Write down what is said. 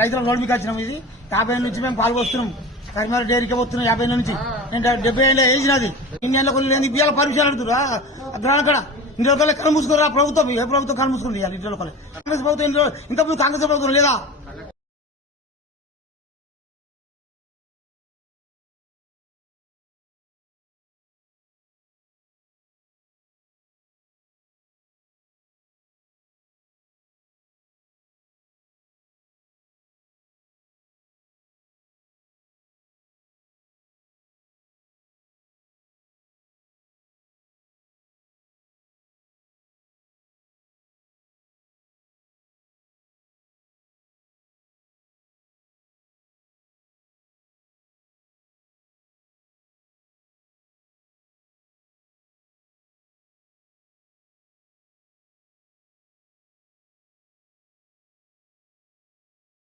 రైతుల రోడ్ మీకు వచ్చినాం. ఇది 50 ఏళ్ళ నుంచి మేము పాలు పోస్తున్నాం. కరీంనగర్ డైరీకి పోతున్నాం 50 ఏళ్ళ నుంచి. నేను 70 ఏళ్ళ ఏజ్ నాది. ఇన్ని ఏళ్ళ కొన్ని లేదు ఇవాళ పర్మిషన్ అడుగుతురా అక్కడ ఇంటి లోకల్ కళ్ళు మూసుకురా ప్రభుత్వం. ఏ ప్రభుత్వం కళ్ళు మూసుకుంది ఇంటి లోకల్. కాంగ్రెస్ ప్రభుత్వం ఇంతకుముందు కాంగ్రెస్ ప్రభుత్వం లేదా?